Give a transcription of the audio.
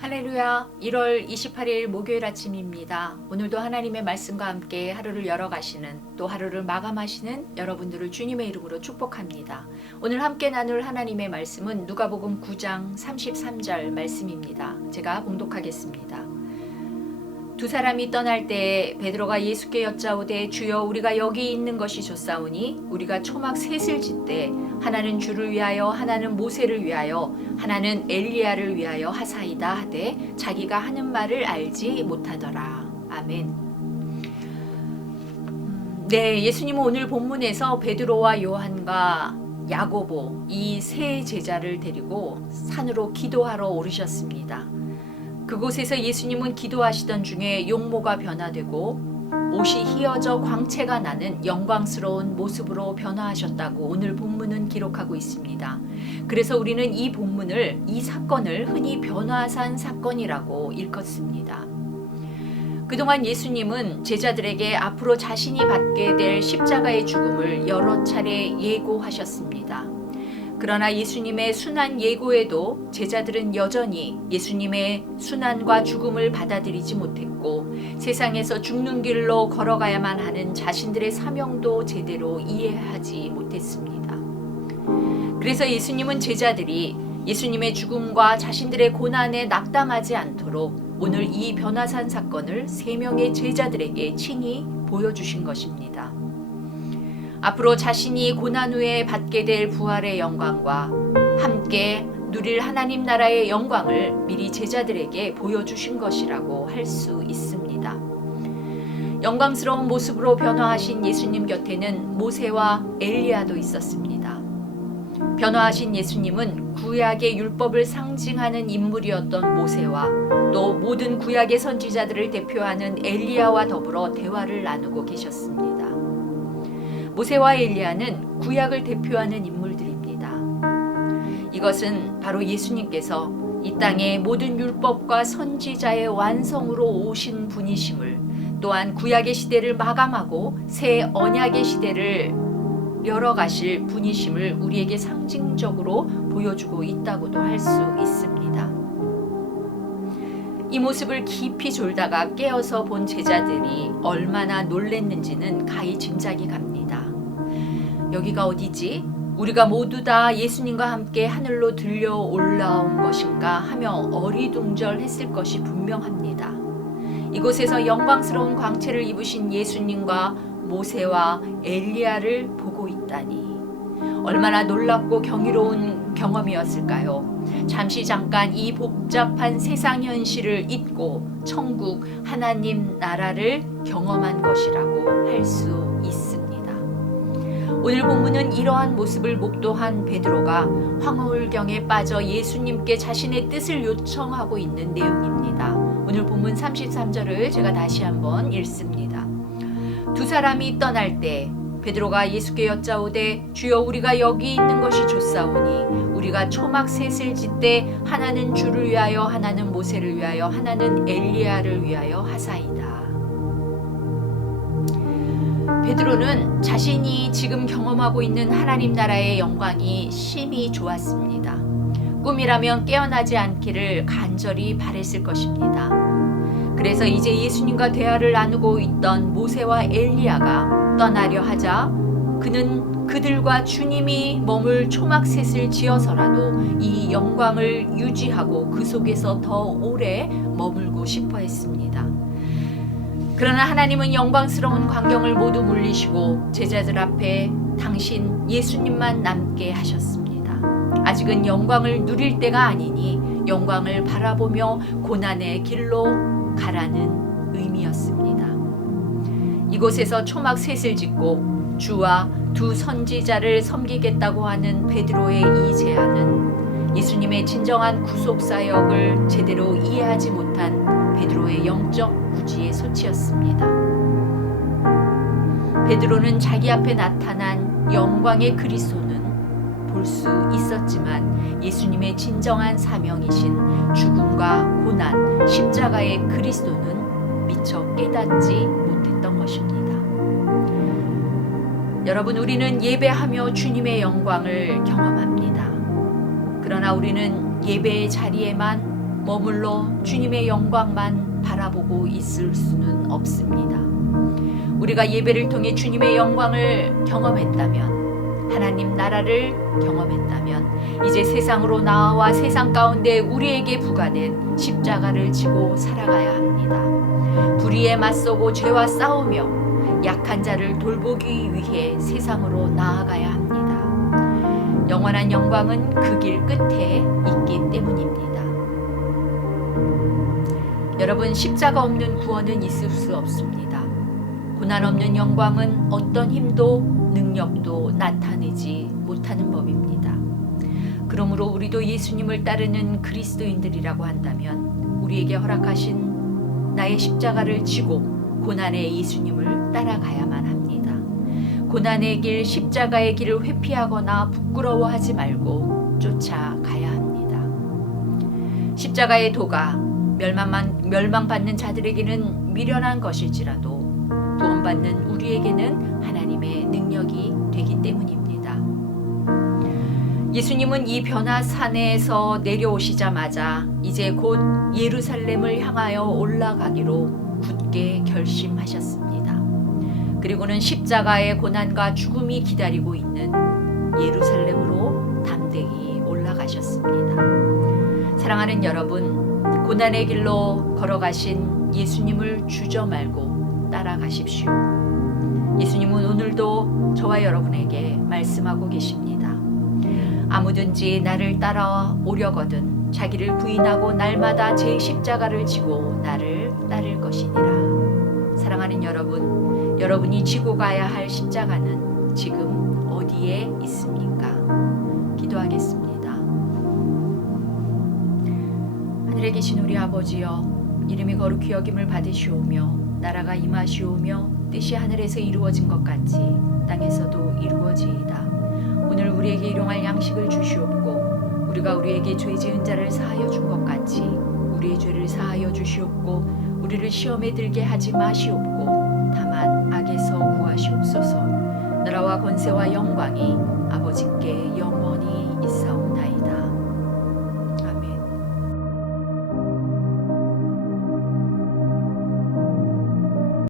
할렐루야. 1월 28일 목요일 아침입니다. 오늘도 하나님의 말씀과 함께 하루를 열어가시는, 또 하루를 마감하시는 여러분들을 주님의 이름으로 축복합니다. 오늘 함께 나눌 하나님의 말씀은 누가복음 9장 33절 말씀입니다. 제가 봉독하겠습니다. 두 사람이 떠날 때에 베드로가 예수께 여짜오되 주여 우리가 여기 있는 것이 좋사오니 우리가 초막 셋을 짓되 하나는 주를 위하여 하나는 모세를 위하여 하나는 엘리야를 위하여 하사이다 하되 자기가 하는 말을 알지 못하더라. 아멘. 네, 예수님은 오늘 본문에서 베드로와 요한과 야고보 이 세 제자를 데리고 산으로 기도하러 오르셨습니다. 그곳에서 예수님은 기도하시던 중에 용모가 변화되고 옷이 휘어져 광채가 나는 영광스러운 모습으로 변화하셨다고 오늘 본문은 기록하고 있습니다. 그래서 우리는 이 본문을, 이 사건을 흔히 변화산 사건이라고 일컫습니다. 그동안 예수님은 제자들에게 앞으로 자신이 받게 될 십자가의 죽음을 여러 차례 예고하셨습니다. 그러나 예수님의 순환 예고에도 제자들은 여전히 예수님의 순환과 죽음을 받아들이지 못했고 세상에서 죽는 길로 걸어가야만 하는 자신들의 사명도 제대로 이해하지 못했습니다. 그래서 예수님은 제자들이 예수님의 죽음과 자신들의 고난에 낙담하지 않도록 오늘 이 변화산 사건을 세 명의 제자들에게 친히 보여주신 것입니다. 앞으로 자신이 고난 후에 받게 될 부활의 영광과 함께 누릴 하나님 나라의 영광을 미리 제자들에게 보여주신 것이라고 할 수 있습니다. 영광스러운 모습으로 변화하신 예수님 곁에는 모세와 엘리야도 있었습니다. 변화하신 예수님은 구약의 율법을 상징하는 인물이었던 모세와 또 모든 구약의 선지자들을 대표하는 엘리야와 더불어 대화를 나누고 계셨습니다. 모세와 엘리야는 구약을 대표하는 인물들입니다. 이것은 바로 예수님께서 이 땅의 모든 율법과 선지자의 완성으로 오신 분이심을, 또한 구약의 시대를 마감하고 새 언약의 시대를 열어가실 분이심을 우리에게 상징적으로 보여주고 있다고도 할 수 있습니다. 이 모습을 깊이 졸다가 깨어서 본 제자들이 얼마나 놀랬는지는 가히 짐작이 갑니다. 여기가 어디지? 우리가 모두 다 예수님과 함께 하늘로 들려 올라온 것인가 하며 어리둥절했을 것이 분명합니다. 이곳에서 영광스러운 광채를 입으신 예수님과 모세와 엘리야를 보고 있다니 얼마나 놀랍고 경이로운 경험이었을까요? 잠깐 이 복잡한 세상 현실을 잊고 천국 하나님 나라를 경험한 것이라고 할 수 있습니다. 오늘 본문은 이러한 모습을 목도한 베드로가 황홀경에 빠져 예수님께 자신의 뜻을 요청하고 있는 내용입니다. 오늘 본문 33절을 제가 다시 한번 읽습니다. 두 사람이 떠날 때 베드로가 예수께 여짜오되 주여 우리가 여기 있는 것이 좋사오니 우리가 초막 셋을 짓되 하나는 주를 위하여 하나는 모세를 위하여 하나는 엘리야를 위하여 하사이다. 베드로는 자신이 지금 경험하고 있는 하나님 나라의 영광이 심히 좋았습니다. 꿈이라면 깨어나지 않기를 간절히 바랬을 것입니다. 그래서 이제 예수님과 대화를 나누고 있던 모세와 엘리야가 떠나려 하자 그는 그들과 주님이 머물 초막셋을 지어서라도 이 영광을 유지하고 그 속에서 더 오래 머물고 싶어 했습니다. 그러나 하나님은 영광스러운 광경을 모두 물리시고 제자들 앞에 당신 예수님만 남게 하셨습니다. 아직은 영광을 누릴 때가 아니니 영광을 바라보며 고난의 길로 가라는 의미였습니다. 이곳에서 초막 셋을 짓고 주와 두 선지자를 섬기겠다고 하는 베드로의 이 제안은 예수님의 진정한 구속 사역을 제대로 이해하지 못한 베드로의 영적 무지의 소치였습니다. 베드로는 자기 앞에 나타난 영광의 그리스도는 볼 수 있었지만 예수님의 진정한 사명이신 죽음과 고난, 십자가의 그리스도는 미처 깨닫지 못했던 것입니다. 여러분, 우리는 예배하며 주님의 영광을 경험합니다. 그러나 우리는 예배의 자리에만 머물러 주님의 영광만 바라보고 있을 수는 없습니다. 우리가 예배를 통해 주님의 영광을 경험했다면, 하나님 나라를 경험했다면, 이제 세상으로 나와 세상 가운데 우리에게 부과된 십자가를 지고 살아가야 합니다. 불의에 맞서고 죄와 싸우며 약한 자를 돌보기 위해 세상으로 나아가야 합니다. 영원한 영광은 그 길 끝에 있기 때문입니다. 여러분, 십자가 없는 구원은 있을 수 없습니다. 고난 없는 영광은 어떤 힘도 능력도 나타내지 못하는 법입니다. 그러므로 우리도 예수님을 따르는 그리스도인들이라고 한다면 우리에게 허락하신 나의 십자가를 지고 고난의 예수님을 따라가야만 합니다. 고난의 길, 십자가의 길을 회피하거나 부끄러워하지 말고 쫓아가야 합니다. 십자가의 도가 멸망받는 자들에게는 미련한 것일지라도 구원받는 우리에게는 하나님의 능력이 되기 때문입니다. 예수님은 이 변화산에서 내려오시자마자 이제 곧 예루살렘을 향하여 올라가기로 굳게 결심하셨습니다. 그리고는 십자가의 고난과 죽음이 기다리고 있는 예루살렘으로 담대히 올라가셨습니다. 사랑하는 여러분, 고난의 길로 걸어가신 예수님을 주저 말고 따라가십시오. 예수님은 오늘도 저와 여러분에게 말씀하고 계십니다. 아무든지 나를 따라오려거든 자기를 부인하고 날마다 제 십자가를 지고 나를 따를 것이니라. 사랑하는 여러분, 여러분이 지고 가야 할 십자가는 지금 어디에 있습니까? 기도하겠습니다. 하늘에 계신 우리 아버지여, 이름이 거룩히 여김을 받으시오며 나라가 임하시오며 뜻이 하늘에서 이루어진 것 같이 땅에서도 이루어지이다. 오늘 우리에게 일용할 양식을 주시옵고 우리가 우리에게 죄 지은 자를 사하여 준 것 같이 우리의 죄를 사하여 주시옵고 우리를 시험에 들게 하지 마시옵고 다만 악에서 구하시옵소서. 나라와 권세와 영광이